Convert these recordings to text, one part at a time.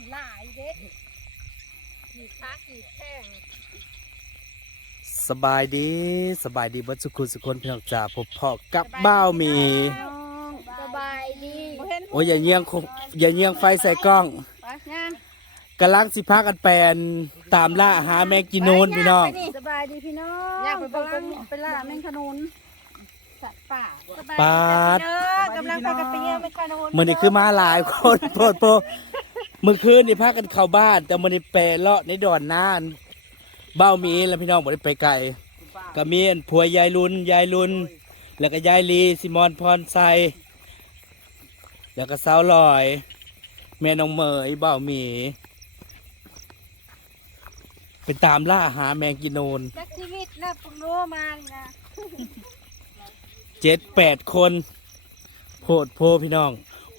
นหลายเด็กขีดขาขีดแข้งสบายดีสบายดีเบัดสุขุสุคนพี่น้องจ่าพบเพาะกับบ้าวหมี สบายดีโอ้ยอย่าเยียงคงอย่าเยียงไฟใส่กล้องไปย่างกำลังสิพากันแปลนตามล่าหาแมงกินนูนพี่น้อง สบายดีพี่น้องย่างไปเบิ่งกำลัไปล่าแมงขนุนสัตว์ป่าสบายปาด เด้อกำลังพากันไปเยี่ยมแมงขนุน มือนี้คือมาหลายคนโพดโพมื่อคืนนี่พากันเข้าบ้าน แต่มือนี้แปลเลาะในดอนน่านบ้าวหมีแล้วพี่น้องบ่ได้ไปไกลก็มีอันผัวยายลุนยายลุน แล้วก็ยายลีซิมอนพรไซแล้วก็สาวลอย แม่น้องเหมยบ่าวหมีไปตามล่าหาแมงกินนูนจักชีวิตนะปุโนมานี่นะเจ็ดแปดคนโพดโพพี่น้อง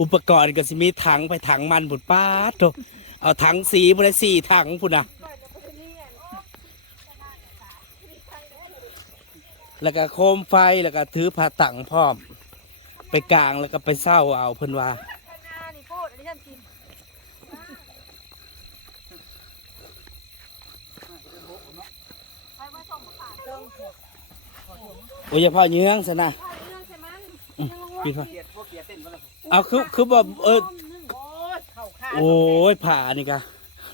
อุปกรณ์ก็สิมีถังไปถังมันผุดป้าดโถเอาถังสีมาได้สี่ถังพุ่นนะแล้วก็โคมไฟแล้วก็ถือผ้าตังพร้อม ไปกลางแล้วก็ไปเศร้าเอาเพิ่นว่าข้างหน้านี่โคตรอันนี้ฉันกินโอ้ยอย่าพ่อเยื้องซะนะเรื่อง ใช่มั้ยอืมพี่พ่อเอาคือคือบอกเออโอ้ยเข่าขาโอ้ยผ่านี่กะ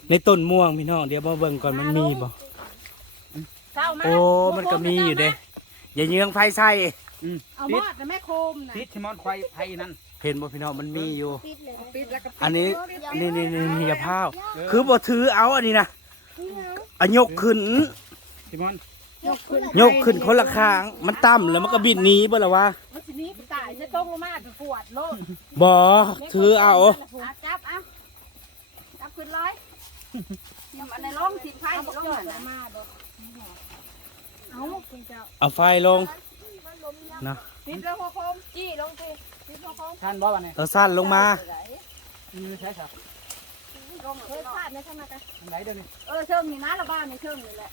ในต้นม่วงพี่น้องเดี๋ยวมาเบิ่งก่อนมันมีบ่เศร้ามาโอ้มันก็มีอยู่เด้อย่าเยื้องไฟใส่เอาหมดนะแม่โคมนะติดชิมอนควายไทยนั่นเห็นบ่พี่น้องมันมีอยู่ปิดเลยติดแล้วก็อันนี้นี่นี่นี่นี่อย่าพาวคือบ่ถือเอาอันนี้นะอันยกขึ้นชิมอนยกขึ้นยกขึ้นคนละข้างมันต่ำแล้วมันก็บิดหนีบ่ล่ะวะมั นสิหนี้ตายจะต้องลงมาไปปวดโลดบ่ถือเอาอะจับเอะจับขึ้นร้อยยำอันในร่องสินไพ่ร่องหน่อยมาดอกเอาคุณเจ้าเอาไฟลงนะปิดแล้วหัวโคมจี้ลงสิปิดหัวโคมท่านบอกว่าเนี่ยเอาสั้นลงมามือใช้ครับลงเฮ้ยพลาดนะท่านนะกันอันไหนเดี๋ยวนี้เออเชิงนี่นะละบ้านในเชิงนี่แหละ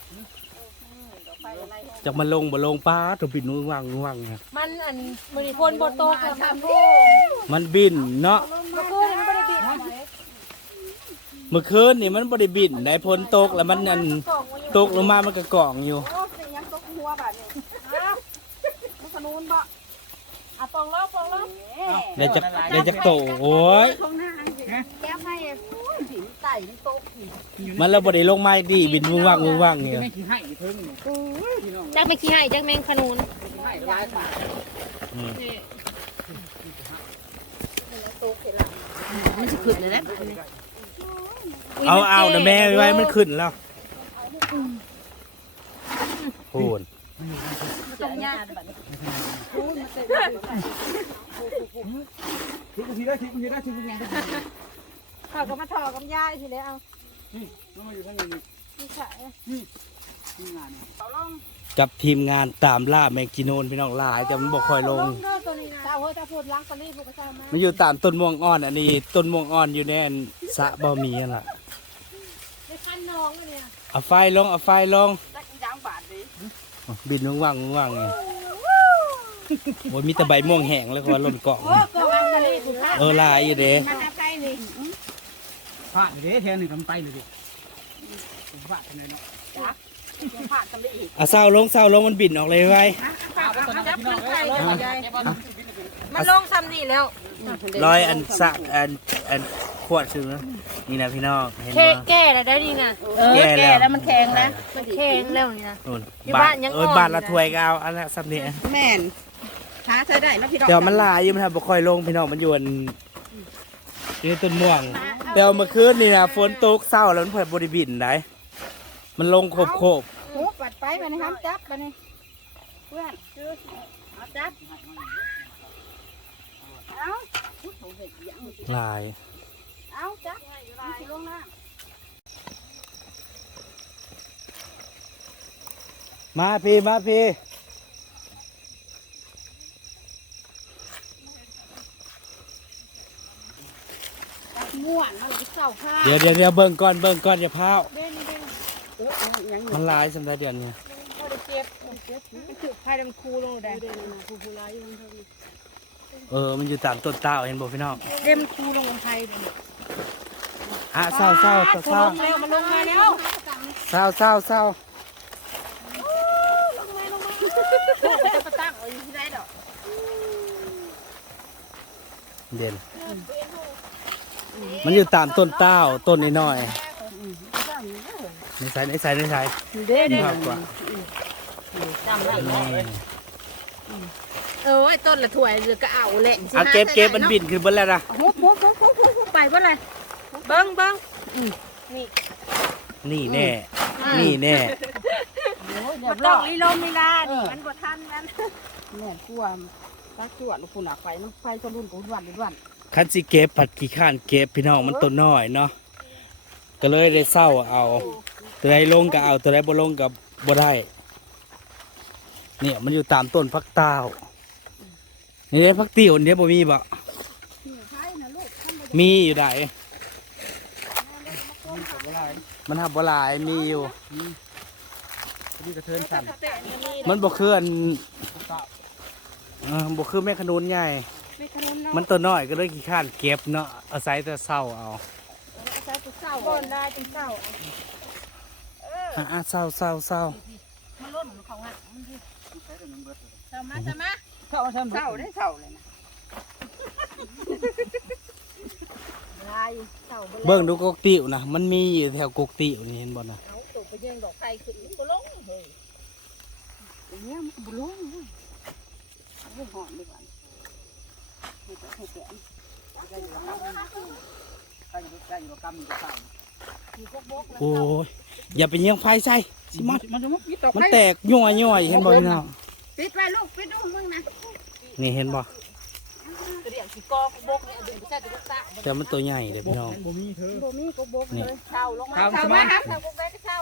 จากมันลงบ่ลงป้าตัวบิดนู้นว่างนู้นว่างนะมันอันมือพนบนโต๊ะแล้วทำโอ้มันบินเนาะเมื่อคืนมันไม่ได้บิดไหนเมื่อคืนนี่มันบ่ได้บินได้พ้นตกแล้วมันนั่นกล่องมันอยู่ตกลงมามันก็กล่องอยู่โอ้ยยังตกหัวแบบนี้อ้าวมันขนุนบ่อะปองล้อปองล้อเดี๋ยวจะเดี๋ยวจะโตโอ้ยตรงหน้าแก้มให้ ผีไต่มันโต๊ะผีมันแล้วบ่ได้ลงไม้ดีบินว่างว่างว่างเนี่ยไม่ขี้ให้เพิ่งเนี่ยพี่น้องจักไม่ขี้ให้จักแมงขนุนขี้ให้ร้ายกว่าอืมมันจะขึ้นเลยนะเอาเอานะแม่ไว้มันขึ้นแล้วโหนตรงยาทิ้งทีได้ทิ้งทีได้ทิ้งทีได้ เขาก็มาถอกับยายทีเลยเอานี่น้องมาอยู่ข้างนี้ไม่ใช่นี่งานกับทีมงานตามล่าแมงกิโนนพี่น้องหลายแต่มันบ่ค่อยลง เด้อตัวนี้นะเอาเฮ้ยถ้าพูดล้างกะลี่พวกกระซ่ามามันอยู่ตามต้นม่วงอ่อนอันนี้ต้นม่วงอ่อนอยู่ในอันสระบ่มีนั่นล่ะในคันน้องเนี่ยเอาไฟลงเอาไฟลงจักยางบาดดิบินว่างๆว่างๆไงโอ้ยมีแต่ใบม่วงแห้งแล้วก็ว่าล่นเกาะโอ้ก็อันกะลี่ถูกค่ะเออลายอยู่เด้ มัน เอาไปนี่พลาดเด้แทนหนึ่งทำไปเลยดิผมพลาดทำไมเนาะผ่านกันไปอีกเอาเศร้าลงเศร้าลงมันบินออกเลยไว้จับเครื่องไก่เลยยายมันลงซ้ำนี่แล้วร้อยอันสะอันอันขวดคือนี่นะพี่น้องเห็นแค่บ่แก่แล้วได้ดีนะแก่แล้วมันแข็งนะมันแข็งแล้วนี่นะนู่นอยู่บาบ้าทนยังเอ้ยอ่อนบาทละถ้วยก็เอาอันละสักนี้แม่นหาเธอได้นะพี่ดอกเดี๋ยวมันหลายอยู่มันทำบ่ค่อยลงพี่น้องมันอยู่อันอยู่ในต้นม่วงแต่เอามาคืนนี่นะฝนตกเศร้าแล้วมันเพิ่นบ่ได้บินได้มันลงโคบโคบโอ้ปัดไปไปนะครับจับไปนี่เพื่อนเอาจับเอาๆหลายเอาจับมันสิลงน้มาพี่มาพี่ ม่วนมันเลยเศร้าผ้าเดี๋ยวเดี๋ยวเดี๋ยวเบิ่งก่อนเบิ่งก่อนอย่าพาวเด่นเด่นมันหลายสำหรับเดือนนี้พอได้เก็บมันถือไผ่ดำคูลงได้คูคูไล่ยังเท่านี้เออมันอยู่ตามต้นเต้าเห็นบ่พี่น้องเด่มคูลงไผ่อะเศร้าเศร้าเศร้าเศร้าเร็วมาลงมาแล้วเศร้าเศร้าเศร้าลงมาลงมาจะประตั้งเอาอยู่ที่ไหนดอกเด่น มันอยู่ตามต้นเต้าต้นน้อยๆในสายในสายในสายเด้เด้มากกว่าจำได้เออไอต้นละถ้วยหรือก็เอาแหละเอาเก็บเก็บมันบินขึ้นบนแล้วนะฮุบฮุบฮุบฮุบฮุบไปบ่เลยเบิ้งเบิ้งนี่นี่แน่นี่แน่มันต้องลีลมลีลาดิมันบ่ทันกันแม่กลัวปักจวดลูกคุณอไปน้ำไฟตัวรุ่นกูวันวัน คันสิเก็บผัดขี้ข้านเก็บพี่น้องมันต้นน้อยเนาะก็เลยได้เศร้าเอา ตัวใดลงก็เอาตัวใดบ่ลงก็บ่ได้เนี่ยมันอยู่ตามต้นพักเต้านี่ได้พักติ๋วเนี่ยบ่มีบ่มีอยู่ไหนมันหับบ่หลายมีอยู่นี่กระเทินสั่นมันบ่เคืออันบ่คือแม่ขนุนใหญ่ ม่ขนมเนาะมันตัวน้อยก็เลยขี้ข้านเก็บเนาะอาศัยแต่เศร้าเอาใช้ตัวเศร้าบ่นได้จนเศร้าอะๆเศร้าเศร้าเศร้ามันล้นของอะเศร้ามาเศร้ามาเข้าเอาสั่นเศร้าได้เศร้าเลยนะลายเศร้าเบิ่งดูกกติวนะมันมีอยู่แถวกกติวนี่เห็นบ่นะเอาตัวไปยิงดอกไฟขึ้นบ่ลงเฮ้ยอันนี้มันบ่ลงเลยเอาไปหอมดีกว่า โอ้ยอย่าไปเยี่ยงไฟใส่สิมันมันจะมุกมีตกมันแตกย่อยย่อยเห็นบ่พี่น้องปิดไว้ลูกปิดดูมึงนะนี่เห็นบ่เดี๋ยวสิกอกบกเนี่ยดึงไปใส่ตุ๊กตาแต่มันตัวใหญ่เด้อพี่น้องบ่มีเธอบ่มีก็บกเลยเช่าลงมาเช่าเช่าใช่ไหมมาครับเช่าบกได้ก็เช่า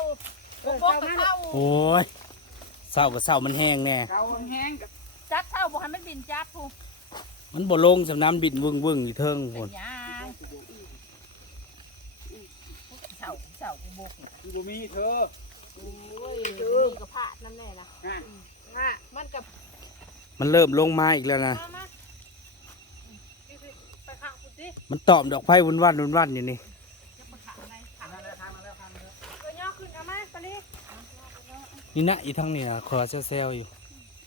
บกบกก็เช่าโอ้ยเศร้าก็เศร้ามันแห้งแน่เก่าแห้งกับจัดเช่าบ่ให้มันบินจัดพู มันบ่ลงสำน้ำบินวึ่งวึ่งอยู่เทิงเป็พุ่นนยางเช่าเช่าบกบ่มีเธอโอ้ยมีกระพาดนั่นแหละนะอะอะมันกับมันเริ่มลงมาอีกแล้วนะมามาไปข้างคุณดิมันตอมดอกไฟวุ่นวันวุ่นวันอยู่นี่จะมาขาอะไรขามาแล้วทางมาแล้วทางมาแล้วเออย่อขึ้นเอามาไปเลยนี่นะอีทั้งนี่นะคอเซลๆอยู่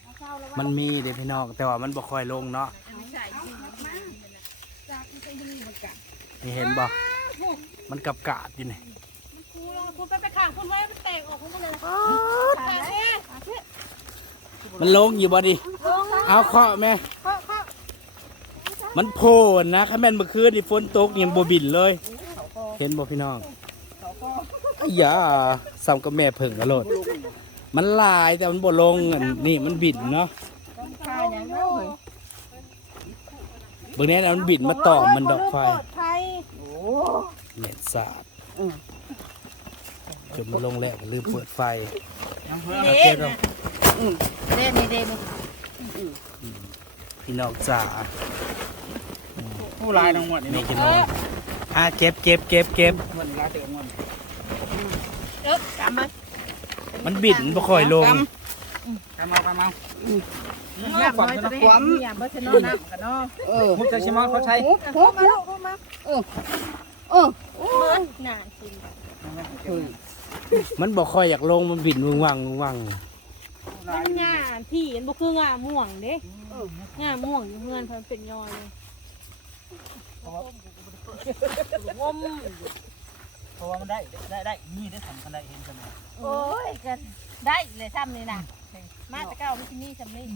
เอาเช่าแล้วมันมีเด้อพี่น้องแต่ว่ามันบ่ค่อยลงเนาะ ไม่ใช่จริงมาจากที่ไปยืนเหมือนกั นนี่เห็นบ่มันกับกาดอยู่นี่ครูลองคุณไปไปข้างคุณไว้มันแตกออกคุณก็เลยนะขาดเนี่ยมันลงอยู่บ่ดิลงเอาเคาะแม่เข้าเข้ามันโผล่นะข้าแม่นเมื่อคืนนี่ฝนตกยังบ่บินเลย เห็นบ่พี่น้องอ้ยาซ้ำกับแม่เพิ่งกระโลดมันลายแต่มันบ่ลงอันนี่มันบินเนาะข้าอย่างนั้นเลยเบิ่งแน่นะมันบินมาต่อมมันดอกไฟปลอดภัย เหม็นสาดจนมันลงแล้วก็ลืมเปิดไฟน้ำเพื่อเอาเก็บเอาเด่นเด่นพี่น้องจ๋าผู้ลายน้องหมดนี่นี่กินนมอะเก็บเก็บเก็บเก็บเหมือนลายเตะงอนเอ๊ะกำมามันบินบ่ค่อยลงกำเอากำเอาน้ำน้อยจะได้อย่าเบิ้ลนอนน้ำกันเนาะเออมุกจะชิมเอาเขาใช้โอ้โหมาลูกมาเออเออ เบิ้ลน่าสิมันบ่ค่อยอยากลงมันบินวึงวังวึงวังมันงาพี่มันบ่คืองาม่วงเด้งาม่วงอยู่เฮือนเพิ่นเป็นยอยเลยงมเพราะว่ามันได้ได้ได้นี่ได้ทำกันได้เห็นกันโอ้ยก็ได้เลยซ้ำนี่น่ะมาแตะเก้ามันสิมีซ้ำนี่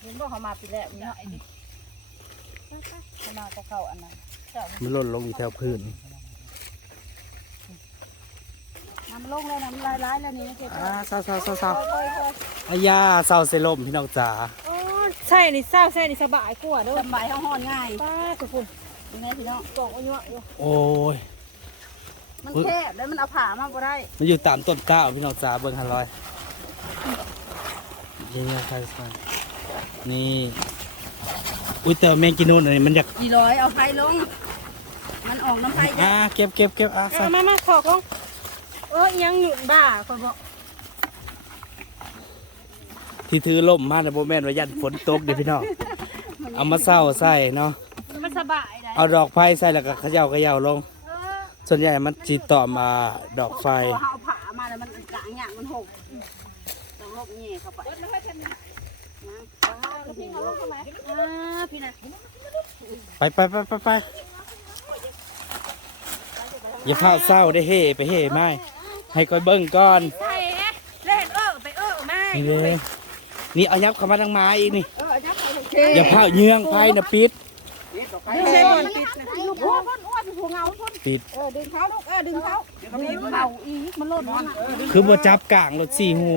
เห็นบอกเขามาปีแล้วเนี่ยไอ้นี่เขามาก็เข้าอันนั้นมันหล่นลงอยู่แถวพื้น น้ำลงเลยน้ำลายร้ายแล้วนี่เจ็บอ่าเศร้าเศร้าเศร้าเศร้าอายาเศร้าเซลมพี่น้องจ๋าโอ้ยใช่นี่เศร้าใช่นี่สบายกว่าเด้อสบายห้องหอนง่ายป้าทุกคนยังไงพี่น้องกล่องอันนี้อยู่โอ้ย มันแคบแล้วมันเอาผ่ามาบ่ได้มันอยู่ตามต้นก้าวพี่น้องจ๋าเบิ่งหันลอยยังไงใครสักนี่อุ้ยแต่ว่าแมงกินนู่นอันนี้มันอยากกี่ร้อยเอาไฟลง มันออกน้ำไฟอ่าเก็บเก็บเก็บอะใส่เอามามาขอกล้องเออยังหยุดบ้าคนบอกที่ถือล่มมาแต่โบแม่นว่ายันฝนตกเดี๋ยวพี่น้องเอามาเศร้าใส่เนาะมันสบายได้เอาดอกไผ่ใส่แล้วก็เขย่าเขย่าลง เออส่วนใหญ่มันจีต่อมาดอกไฟ พอเขาเอาผ้ามาแล้วมันกะอย่างมันหกต้องลบแง่เข้าไปแล้วค่อยทำนะพี่เขาลงทำไมอ่าพี่นะไปไปไปไปไปอย่าพาเศร้าได้เฮ่ไปเฮ่ไม่ ให้ก้อยเบิ้งก่อนใช่เล่นเออไปเออแม่นี่เลยนี่เอายับเข้ามาทางไม้อีกนี่เออจับไปโอเคอย่าพาเยื้องไฟนะปิดนี่ต่อไปเล่นบอลติดนะลูกพ่อพ่ออ้วนหัวเงาพ่นปิดเออดึงเขาลูกเออดึงเขาดึงเข่าอีกมันหล่นลงคือบ่จับกลางรถสี่หู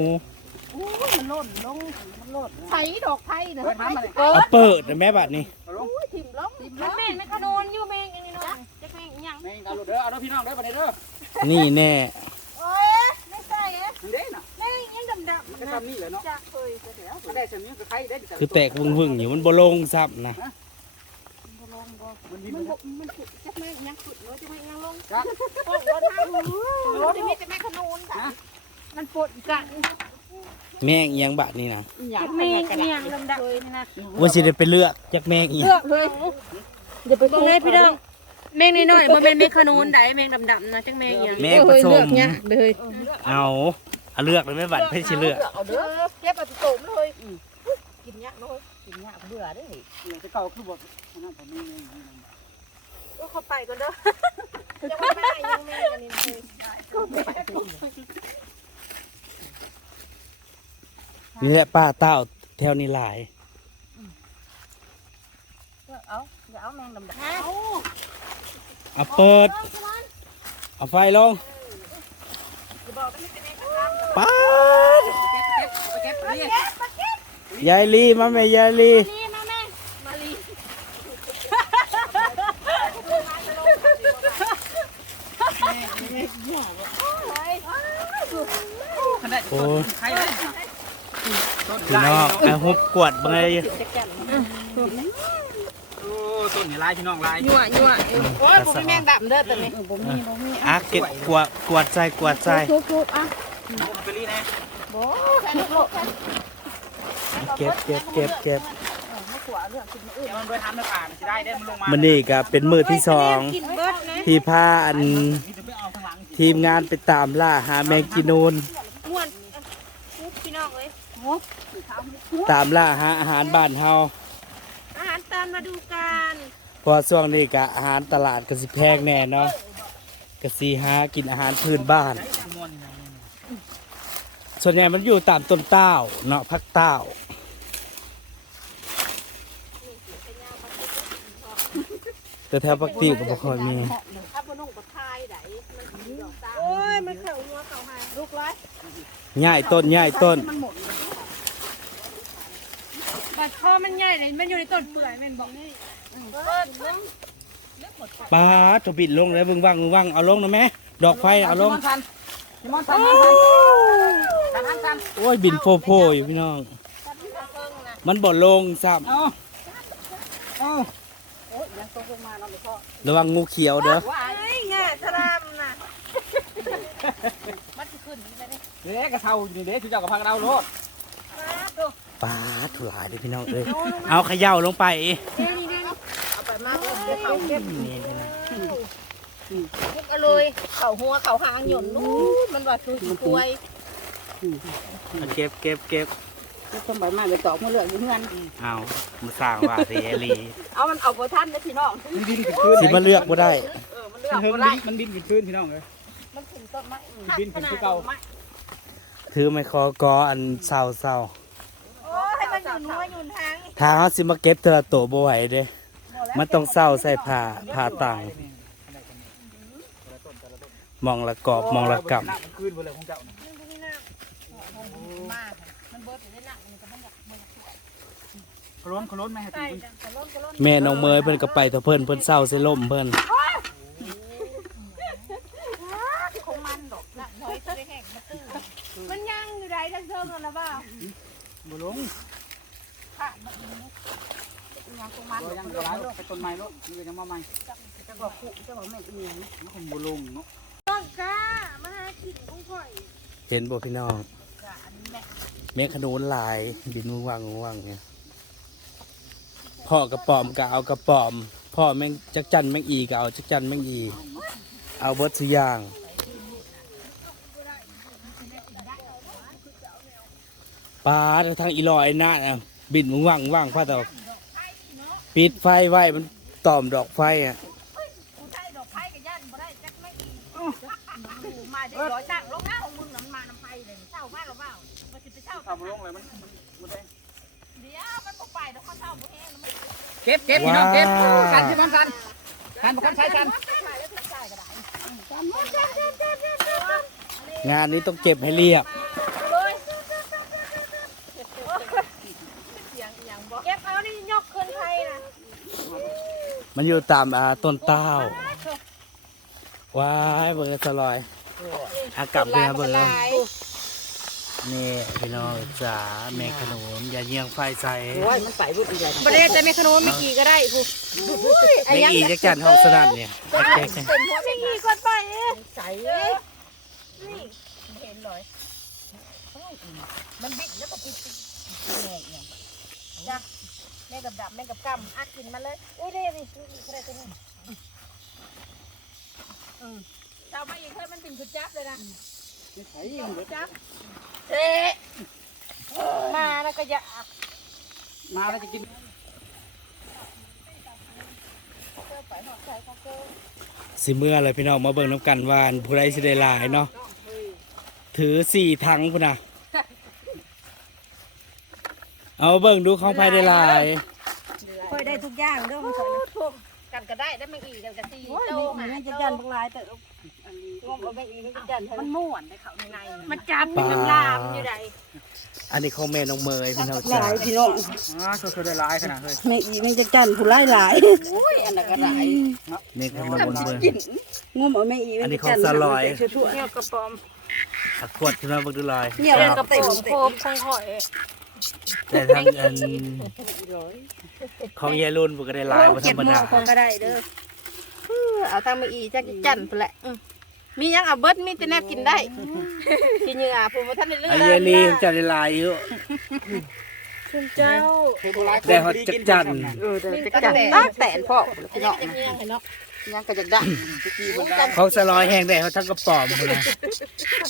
อู้มันหล่นลงมันหล่นไผ่ดอกไผ่เนอะไผ่เอาเปิดนะแม่บัดนี้อู้ถิ่มลงถิ่มลมันงแม่นไม่ขนนอยู่แม่งอันนี้เนาะจะแม่งยังแม่งเอาลูกเด้อเอาเด้อพี่น้องเด้อไปเด้อนี่แน่ โอ้ยไม่ใช่เอ๊ะ มันเด้น่ะ แม่ยังดำดำ มันก็ทำนี่แหละเนาะจะเคยเสียมันได้สำนี้ก็ใครได้คือแตกวึ่งวึ่งๆอยู่มันบ่ลงซับนะมันดินมันมันบมันขุดจะแม่ยังขุดเนาะจะแม่ยังลงครับโอ้รถทางรถมีแต่แม่ขนูนค่ะมันปวดกันแม่งเอียงบาดนี่นะแม่งอันนี้ยังดำๆเลยนี่นะว่าสิได้ไปเลือกจากแม่งอีกเลือกเลยเดี๋ยวไปตรงไหนพี่น้องแมงน้อยๆบ่แม่นแมงขนุนได้แมงดำๆนะจังแมงหยังแม่งผสมเลยเอา เอาเลือกเลยแม่บัดเพื่อสิเลือกเอาเด้อเก็บเอาตุ่มเลยกินยากน้อยกินยากเบื่อได้เนี่ยจะเก่าคือบทนั่นผมนี่ก็เข้าไปก่อนเด้อจะไม่ได้ยังแม่อันนี้เลยก็ไปนี่แหละป้าเต้าแถวนี้หลายเอาอย่าเอาแมงดำๆเอาเปิด เอาไฟลง ป้าดเก็บเก็บไปเก็บนี่ยายลีมาแม่ยายลีนี่มาแม่มาลีขนาดต้นใครได้ต้นพี่น้องไอ้ฮุบกวดเบังไงโอ้ต้นนี่ลายพี่น้องลายยั่วยั่วโอ้ยผมมีแมงดำเด้อตอนนี้ผมมีผมมีอะเก็บกวดกวดใจกวดใจทุบทุบอะ ไปรีแน่โอ้ใส่ลูกโลกเก็บเก็บเก็บเก็บไม่ขวาเรื่องกินอื่นเดี๋ยวมันด้วยทำด้วยป่ามันจะได้ได้มันลงมามันนี่ก็เป็นมือที่สองกินเบิดนะที่พาอันนี่จะไปเอาข้างหลังสิทีมงานไปตามล่าหาแมงกินูนม่วนพี่น้องเอ้ยตามล่าหาอาหารบ้านเฮาอาหารตามมาดูกันเพอช่วงนี้ก็อาหารตลาดก็สิแพงแน่เนาะก็สิหากินอาหารพื้นบ้านม่วนนี่นะ ส่วนใหญ่มันอยู่ตามต้นเต้าเนาะพักเต้าแต่แถวปักติวก็บ่ค่อยมีถ้าพนุ่งกับทายไหนมันดอกตาโอ้ยมันเข่าหัวเข่าหางลูกร้อยง่ายต้นง่ายต้นมันหมดบัดพอมันใหญ่เลยมันอยู่ในต้นเปื่อยแม่นบอกนี่ป้าดจะบิดลงเลยบึงว่างบึงว่างเอาลงนะแม่ดอกไฟเอาลง ทันมันทันทันทันทันโอ้ยบินโฟโพอยู่พี่น้อง มันบ่ลงซ้เอาเอาโอ้ยยังตกลงมาเนาะพ่อำระวังงูเขียวเด้อว้ายง่ายสลามน่ะมันจะขึ้นนี่ไหมนี่เด็กกระเทาอยู่นี่เด็กคือเจ้ากับพังเราโลดป้าดถุลายเลยพี่น้องเอ้ยเอาเขย่าลงไปเดี๋ยวนี้เดี๋ยวนี้เอาไปมากเลยเดี๋ยวเขาเก็บนี่พี่น้องเก็บเอาเลยเข่าหัวเข่าหางหย่นนู้นมันว่าคือสิกล้วยเอาเก็บเก็บเก็บแล้วต้นใบไม้ไปตอกมาเลือกอยู่เฮือนเอามาสร้างว่าสิเอลีเอามันเอาไปท่านนะพี่น้องมันดินขึ้นคืนสิมาเลือกบ่ได้เออมันเลือกเฮิงบ่มันได้ดินมันดินขึ้นคืนพี่น้องเลยมันขึ้นต้นไม้ดินขึ้นคือเก่าถือไม้คอกออันเศร้าเศร้าโอ้ให้มันอยู่นัวอยู่ทางทางเขาสิมาเก็บเทอละโตบ่ไหวเด้มันต้องเศร้าใส่ผ้าผ้าต่าง มองละกอบมองละกน้ำมันคืนไปเลยของเจ้าน่ะมากมันเบิดอยู่ในหนักมันก็มันอยากมันขล้นขล้นไหมฮะใส่ตีจ้ะกระล้นกระล้นำแม่น้องเมยเพิ่นก็ไปเถอะเพิ่นเพิ่นเศร้าใส่ล่มเพิ่นคงมันดอกนะน้อยจะได้แห้งมาตื้อมันยังอยู่ใดทั้งเทิงนั่นล่ะบ่าวบุลงค่ะมันยังคงมันเรายังร้ายโลกไปต้นไม้โลกนี่ยังมาใหม่จะบอกคู่จะบอกแม่เอียงมันคงบุลงเนาะ ต้องกล้ามาหากินของข่อยเห็นบ่พี่น้องจ้ะอันนี้แม่แม่ขนุนหลายบินมือว่างมือว่างเนี่ยพ่อกระป๋อมก็เอากระป๋อม พ่อแม่งจักจันแม่งอีก็เอาจักจันแม่งอี เอาเบิดสุอย่าง ปลาทางอีลอยน่ะน่ะบินมึงว่างว่างพ่อตอกปิดไฟไว้มันต่อมดอกไฟอะ กูใช้ดอกไผ่กับย่านบ่ได้จักไม่อีกูมาจะ ร้อยตั้งลงหน้าของมึงน่ะมันมาน้ำไผ่เลยเช่าบ้านเราเปล่ามันสิไปเช่าทำลงเลยมันมันมันได้เดี๋ยวมันบ่ไปดอกเขาเช่าบ่แห้งเก็บเก็บพี่น้องเก็บกันที่มันกันกันบ่กันใช้กันงานนี้ต้องเก็บให้เรียบเก็บเอานี่ยกขึ้นไทยนะมันอยู่ตามต้นเต้าว้ายเบอร์สลอย อากลับเลยนะเบอร์นี่พี่น้องจ๋าแม่ขนมอย่าเยี่ยงไฟใส่ประเดี๋ยวจะไม่ขนมไม่กี่ก็ได้ผู้ไม่อีจักจันห้องสนั่นเนี่ยแจ๊กๆเนี่ยเป็นหัวไม่กี่ก่อนไปเอ๊ะใสเห็นเลยมันบิ๊กแล้วก็ปิดแม่เนี่ยจ้ะแม่กับดับแม่กับกำอักกินมาเลยอุ้ยเด้ดิก็ได้ตัวนี้อืม เจ้ามาอีกเพื่อนมันเป็นคุณจับเลยนะจับเอ๊ะมาแล้วก็อย่ามาแล้วจะกินสิเมื่อเลยพี่น้องมาเบิ่งน้ำกันวาอันผู้ใดสิได้หลายเนาะถือสี่ถังพุ่นนะเอาเบิ่งดูของภายได้หลายค่อยได้ทุกอย่างเด้อมันค่อยทุกกันก็ได้ได้ไม่อีกันก็ตีโตหาจะยันพวกลายแต่ งมเอาไม่อีมันจะยันมันม่วนได้เขาในในมันจับเป็นน้ำลามอยู่ใดอันนี้ของแม่น้องเมยพี่น้องหจ๋าลายพี่น้องอ่าคือได้ลายขนาดเลยไม่อีไม่จะจันผู้ไล่หลายอุ้ยอันนั้นก็หลายนี่ของน้องเมยงมเอาไม่อีอันนี้ของสลอยเนี่ยกระป๋อมขัดขวดขึ้นมาเบิ่งดูลายเนี่ยเนี่ยกกระระป๋ป๋ออมมโคมคงหอยแต่ทางอันของยายรุ่นบ่ก็ได้หลายบ่ธรรมดาคนก็ได้เด้อเอาตังไม่อีจะจันไปแหละ มียังเอาเบิดมีแต่แนบกินได้กินเหงื่อผู้บ่ทันได้เลืออัดนยายลีจะได้หลายอยู่คุณเจ้าได้ฮอดจักจัน เออจะจันตากแตนพ่อพี่น้อง ยังก็จะได้ของสลอยแห้งได้เขาทั้งกระป๋อมพุ่นนะ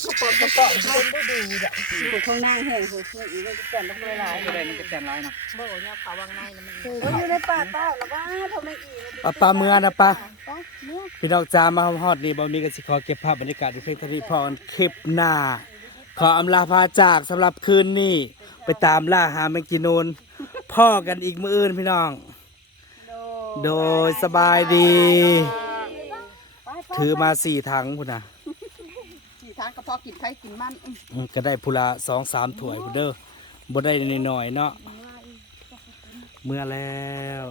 ผู้ข้างหน้าแห้งผู้ช่วยอีไม่จะจันต้องหลายจะได้มันจะแตนลายเนาะบ่เนี่ยเขาวางในมันอยู่ในป่าเต้าแล้วว่าทำไมอีปะปลาเมื่อนะปะพี่น้องจ้ามาฮอดนี่บ่มีกันสิขอเก็บภาพบรรยากาศที่เพียงเท่านี้พอกันคลิปหน้า ขออำลาพาจากสำหรับคืนนี้ ไปตามล่าหาแมงกินูนพ่อกันอีกมื้ออื่นพี่น้อง โดยสบายดี ถือมาสี่ถังพุ่นนะสี่ทางก็พอกินไข่กินมันอืมก็ได้พุละสองสามถ้วยพุ่นเด้อบ่ได้น้อยๆเนาะเมื่อแล้ว